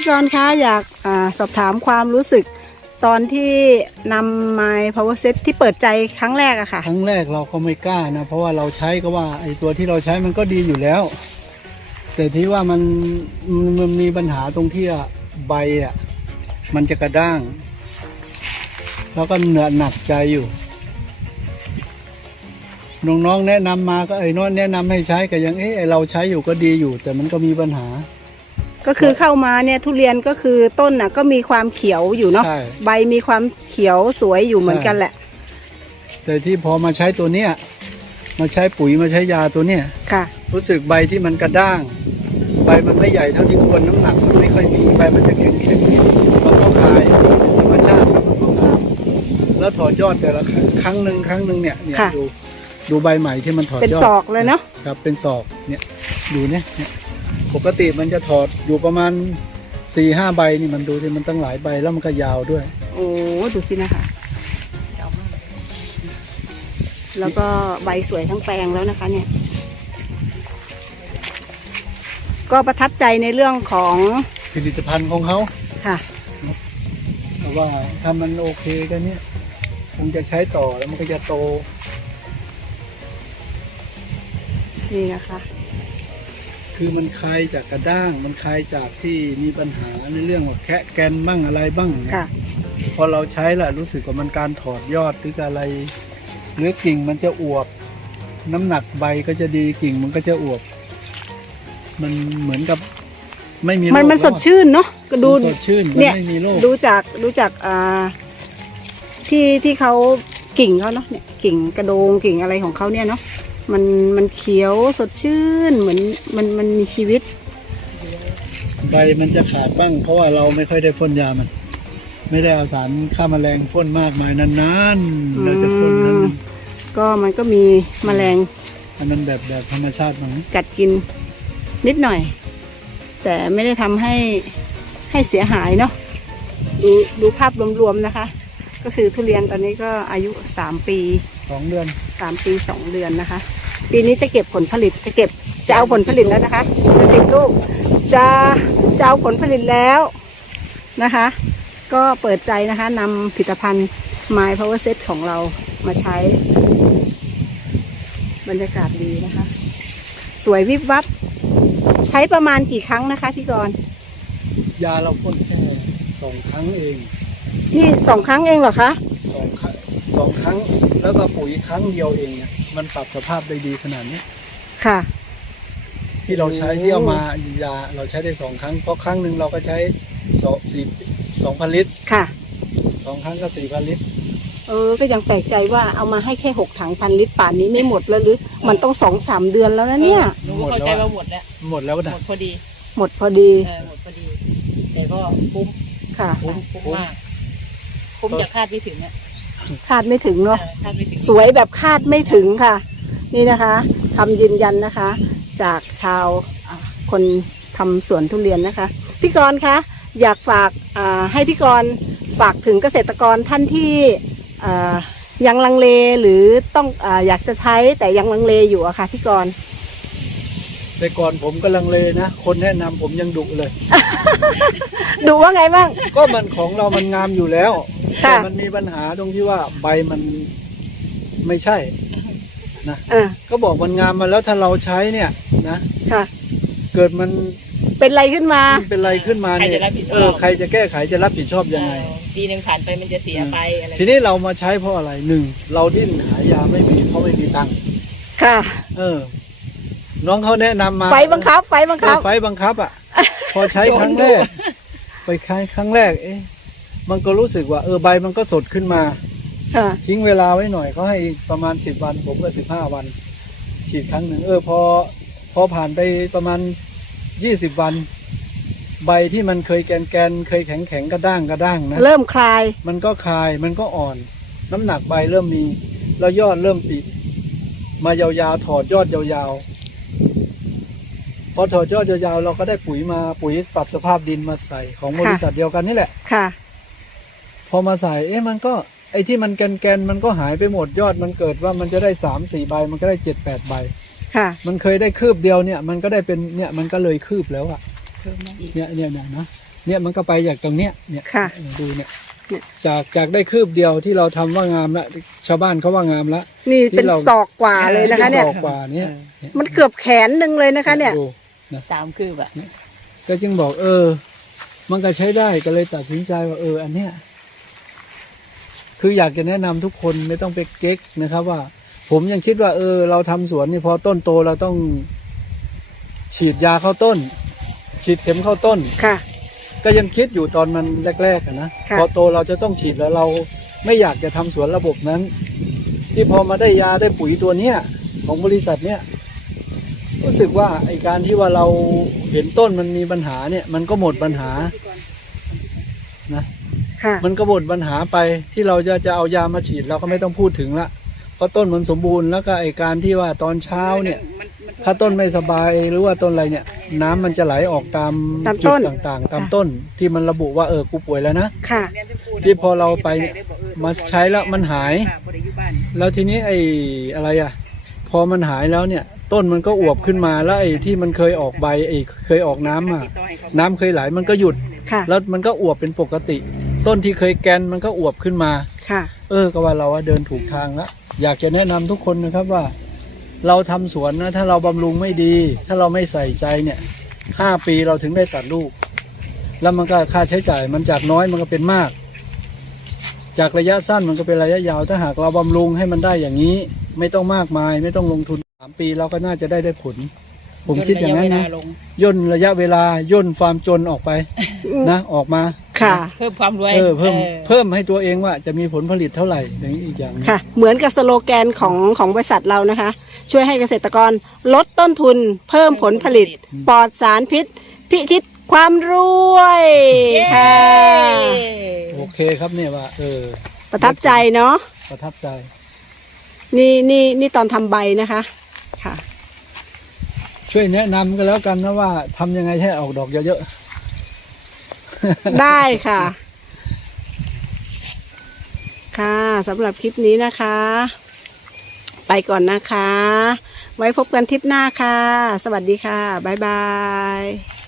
พี่กรณ์คะอยากอาสอบถามความรู้สึก ตอนที่นำ My Power Set ที่เปิดใจครั้งแรกอะค่ะ ครั้งแรกเราก็ไม่กล้านะ เพราะว่าเราใช้ก็ว่าไอ้ตัวที่เราใช้มันก็ดีอยู่แล้ว แต่ที่ว่ามันมันมีปัญหาตรงที่อะใบอะมันจะกระด้าง แล้วก็เหนื่อยหนักใจอยู่ น้องๆแนะนำมาก็ไอ้น้อยแนะนำให้ใช้ก็ยังเอ๊ะไอ้เราใช้อยู่ก็ดีอยู่ แต่มันก็มีปัญหา ก็คือเข้ามาเนี่ยทุเรียนก็คือต้นน่ะ ก็มีความเขียวอยู่เนาะใช่ ใบมีความเขียวสวยอยู่เหมือนกันแหละ แต่ที่พอมาใช้ตัวเนี้ยมาใช้ปุ๋ยมาใช้ยาตัวเนี้ยค่ะ รู้สึกใบที่มันกระด้าง ใบมันไม่ใหญ่เท่าที่ควรน้ำหนักมันไม่ค่อยมีใบมันจะแข็งแข็งมันก็คายธรรมชาติครับมันก็งามแล้วถอดยอดแต่ละครั้งครั้งหนึ่งครั้งหนึ่งเนี่ยเนี่ยค่ะ ดูดูใบใหม่ที่มันถอดยอดเป็นศอกเลยเนาะ ครับเป็นศอกเนี่ยดูเนี่ยเนี่ย ปกติมันจะถอดอยู่ประมาณสี่ห้าใบนี่มันดูที่มันตั้งหลายใบแล้วมันก็ยาวด้วย โอ้ดูสินะคะแล้วก็ใบสวยทั้งแปลงแล้วนะคะ เนี่ย ก็ประทับใจในเรื่องของผลิตภัณฑ์ของเขาค่ะแต่ว่าถ้ามันโอเคกันเนี่ยคงจะใช้ต่อแล้วมันก็จะโต นี่นะคะ คือมันคลายจากกระด้าง มันคลายจากที่มีปัญหาในเรื่องว่าแคะแกนบ้างอะไรบ้างเนี่ยค่ะ พอเราใช้และรู้สึกว่ามันการถอดยอดหรืออะไรหรือกิ่งมันจะอวบ น้ำหนักใบก็จะดีกิ่งมันก็จะอวบ มันเหมือนกับ ไม่มีโรคมันมันสดชื่นเนาะก็ดู มันสดชื่นมันเนี่ย ไม่มีโรค ดูจากดูจากอ่าที่ที่เขากิ่งเขาเนาะเนี่ยกิ่งกระโดงกิ่งอะไรของเขาเนี่ยเนาะ มันมันเขียวสดชื่นเหมือนมันมันมีชีวิต ใบมันจะขาดบ้างเพราะว่าเราไม่ค่อยได้พ่นยามัน ไม่ได้เอาสารฆ่าแมลงพ่นมากมายนานๆเราจะพ่นนั้นอืมก็มันก็มีแมลงอันนั้นแบบแบบธรรมชาติมันกัดกินนิดหน่อย แต่ไม่ได้ทำให้ให้เสียหายเนาะดูดูภาพรวมๆนะคะ ก็คือทุเรียนตอนนี้ก็อายุสามปี สองเดือนสามปีสองเดือนนะคะ ปีนี้จะเก็บผลผลิตจะเก็บจะเอาผลผลิตแล้วนะคะจะติดลูกจะจะเอาผลผลิตแล้วนะคะ ก็เปิดใจนะคะนำผลิตภัณฑ์ My Power Set ของเรามาใช้ บรรยากาศดีนะคะ สวยวิบวับ ใช้ประมาณกี่ครั้งนะคะพี่กรณ์ยาเราพ่นแค่สองครั้งเอง นี่สองครั้งเองเหรอคะสองครั้งสองครั้งแล้วก็ปุ๋ยครั้งเดียวเองเนี่ย มันปรับสภาพได้ดีขนาดนี้ ค่ะ ที่เราใช้โอ้ที่เอามายาเราใช้ได้สองครั้ง เพราะครั้งหนึ่งเราก็ใช้สองสี่สองพันลิตรค่ะ สองครั้งก็สี่พันลิตร เออ ก็ยังแปลกใจว่าเอามาให้แค่หกถังพันลิตรป่านนี้ไม่หมดแล้วหรือ มันต้องสองสามเดือนแล้วนะเนี่ย หนูก็เข้าใจว่าหมดแล้ว หมดแล้วหมนะดพอดีหมดพอดีเออหมดพอดี แต่ก็คุ้มค่ะ คุ้มคุ้มคุ้มมากคุ้มจากคาดไม่ถึงอะ คาดไม่ถึงเอเนาะอคาดไม่ถึงสวยแบบคาดไม่ถึงค่ะ นี่นะคะคำยืนยันนะคะ จากชาวอ่าคนทำสวนทุเรียนนะคะ พี่กรณ์คะอยากฝากอ่าให้พี่กรณ์ฝากถึงเกษตรกรท่านที่อ่ายังลังเลหรือต้องอาอยากจะใช้แต่ยังลังเลอยู่อะค่ะพี่กรณ์ แต่ก่อนผมก็ลังเลนะ คนแนะนำผมยังดุเลย ดูว่าไงบ้าง ก็มันของเรามันงามอยู่แล้ว ค่ะ แต่มันมีปัญหาตรงที่ว่าใบมันไม่ใช่ อ่าก็บอกมันงามมาแล้วถ้าเราใช้เนี่ยนะ ค่ะ เกิดมันเป็นไรขึ้นมา เป็นไรขึ้นมาใครเนี่ยจะรับผิดชเอออบใครจะแก้ไขจะรับผิดชอบยังไงเออปีหนึ่งผ่านไปมันจะเสียไปอะไรทีนี้เรามาใช้เพราะอะไรหนึ่งเราดิ้นหายาไม่มีเพราะไม่มีตังค์ค่ะ เออ น้องเขาแนะนำมาไฟบังคับ ไฟบังเอคัอบไฟบังคับอะ พอใช้ครั้งแรก ไปใช้ครั้งแรก เอ๊ะมันก็รู้สึกว่าเออใบมันก็สดขึ้นมาค่ะ ทิ้งเวลาไว้หน่อยเขาให้อีกประมาณสิบวัน ผมก็สิบห้าวัน ฉีดครั้งหนึ่งเออพอพอผ่านไปประมาณยี่สิบวัน ใบที่มันเคยแกนแกนๆเคยแข็งแข็งๆกระด้างกระด้างนะเริ่มคลาย มันก็คลายมันก็อ่อน น้ำหนักใบเริ่มมี แล้วยอดเริ่มปิด มายาวๆถอดยอดยาวๆพ อถอดยอดยาวๆเราก็ได้ปุ๋ยมาปุ๋ยปรับสภาพดินมาใส่ของบริษัทเดียวกันนี่แหละ ค่ะ พอมาใส่เอ๊ะมันก็ไอ้ที่มันแกนๆมันก็หายไปหมดยอดมันเกิดว่ามันจะได้สามสี่ใบมันก็ได้เจ็ดแปดใบ ค่ะ มันเคยได้คืบเดียวเนี่ย มันก็ได้เป็นเนี่ยมันก็เลยคืบแล้วอะเพิ่มมาอีก เนี่ยเนี่ยเนี่ยนะเนี่ยมันก็ไปจากตรงเนี้ยเนี่ยค่ะดูเนี่ยเนี่ย จากจากได้คืบเดียวที่เราทำว่างามแล้วชาวบ้านเขาว่างามแล้วนี่เป็นที่เรา ศอกกว่าเลยนะคะ เนี่ย ศอกกว่าเนี่ยมันเกือบแขนหนึ่งเลยนะคะ เนี่ย ดู สามคืบอะก็จึงบอก เออ มันก็ใช้ได้ก็เลยตัดสินใจว่าเออ อันเนี้ยคืออยากจะแนะนำทุกคนไม่ต้องไปเก๊กนะครับ ว่า ผมยังคิดว่า เออ เราทำสวนนี่พอต้นโตเราต้อง ฉีดยาเข้าต้น ฉีดเข็มเข้าต้นค่ะ ก็ยังคิดอยู่ตอนมันแรกๆอะนะค่ะพอโตเราจะต้องฉีดแล้วเราไม่อยากจะทำสวนระบบนั้น ที่พอมาได้ยาได้ปุ๋ยตัวเนี้ยของบริษัทเนี้ย รู้สึกว่าไอการที่ว่าเราเห็นต้นมันมีปัญหาเนี่ย มันก็หมดปัญหานะค่ะมันก็หมดปัญหาไปที่เราจะจะเอายามาฉีดเราก็ไม่ต้องพูดถึงละเพราะต้นมันสมบูรณ์แล้วก็ไอการที่ว่าตอนเช้าเนี่ย ถ้าต้นไม่สบายหรือว่าต้นอะไรเนี่ย น้ำมันจะไหลออกตามตามจุต้ดนต่างๆ ตามค่ะต้นที่มันระบุว่าเออกูป่วยแล้วนะค่ะ ที่พอเราไปเนี่ยมาใช้แล้วมันหาย แล้วทีนี้ไอ้อะไรอะ พอมันหายแล้วเนี่ย ต้นมันก็อวบขึ้นมาแล้วไอ้ที่มันเคยออกใบไอ้เคยออกน้ำอะน้ำเคยไหลมันก็หยุด ค่ะแล้วมันก็อวบเป็นปกติ ต้นที่เคยแกนมันก็อวบขึ้นมา ค่ะ เออก็ว่าเราว่าเดินถูกทางแล้วอยากจะแนะนำทุกคนนะครับว่า เราทำสวนนะ ถ้าเราบำรุงไม่ดี ถ้าเราไม่ใส่ใจเนี่ยห้าปีเราถึงได้ตัดลูก แล้วมันก็ค่าใช้จ่ายมันจากน้อยมันก็เป็นมาก จากระยะสั้นมันก็เป็นระยะยาว ถ้าหากเราบำรุงให้มันได้อย่างนี้ ไม่ต้องมากมาย ไม่ต้องลงทุนสามปีเราก็น่าจะได้ได้ผล ผมคิดอย่างนั้นนะลงย่นระยะเวลาย่นความจนออกไปนะออกมาค่ะ เพิ่มความรวยเออเพิ่มออเพิ่มให้ตัวเองว่าจะมีผลผลิตเท่าไหร่อย่างนี้อีกอย่างหนึ่งค่ะ เหมือนกับสโลแกนของของบริษัทเรานะคะ ช่วยให้เกษตรกรลดต้นทุน เพิ่มผลผลิตปลอดสารพิษ พิชิตความรวยค่ะโอเคครับเนี่ยว่าเออ ประทับใจเนาะประทับใจ นี่นี่นี่ตอนทำใบนะคะ ค่ะ ช่วยแนะนำกันแล้วกันนะว่าทำยังไงให้ออกดอกเยอะได้ค่ะ ค่ะสำหรับคลิปนี้นะคะ ไปก่อนนะคะ ไว้พบกันทริปหน้าค่ะ สวัสดีค่ะ บ๊ายบาย